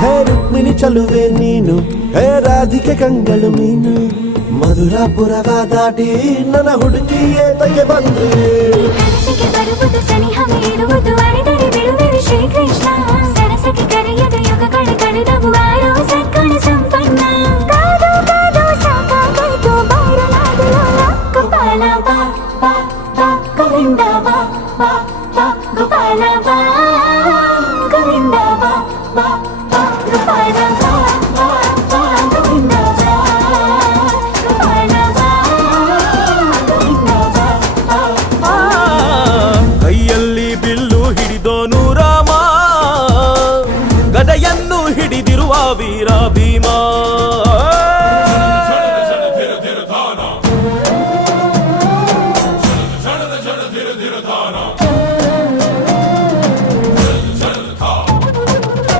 ಹೇ ರುಕ್ಮಿಣಿ ಚಲುವೆ ನೀನು, ಹೇ ರಾಧಿಕೆ ಕಂಗಳು ಮೀನು, ಮಧುರಾಪುರವ ದಾಟಿ ನನ್ನ ಹುಡುಕಿ ಏತಕ್ಕೆ ಬಂದ್ರೆ ಕನಸಿಗೆ ಬರುವುದು ಸನಿಹ ಮೀರುವುದು ಅರೆದರೆ ಬಿಡುವೆ ಶ್ರೀಕೃಷ್ಣ ಸರಸಕ್ಕೆ ಕರೆಯದ ಯುಗಗಳ ಕಳೆದವು ಆರೋ ಸತ್ಕಣ ಸಂಪನ್ನ ಕಾದು ಕಾದು ಸಾಕಾಗಾಯ್ತು ಬಾರಲಾಗಲ ಗೋಪಾಲ ಬಾ ಬಾ ಬಾ ಗೋವಿಂದ ಬಾ ಬಾ ಬಾ ಗೋಪಾಲ ಬಾ ಗೋವಿಂದ ಬಾ ಬಾ ಬಾ ಗೋಪಾಲ ಬಾ ಬಾ ಬಾ ಗೋವಿಂದ ಬಾ ಗೋಪಾಲ ಬಾ ಗೋವಿಂದ ಬಾ ಬಾ ಬಾ. ಕೈಯಲ್ಲಿ ಬಿಲ್ಲು ಹಿಡಿದೋನು ರಾಮ, ಗದೆಯನ್ನು ಹಿಡಿದಿರುವ ವೀರ ಭೀಮ.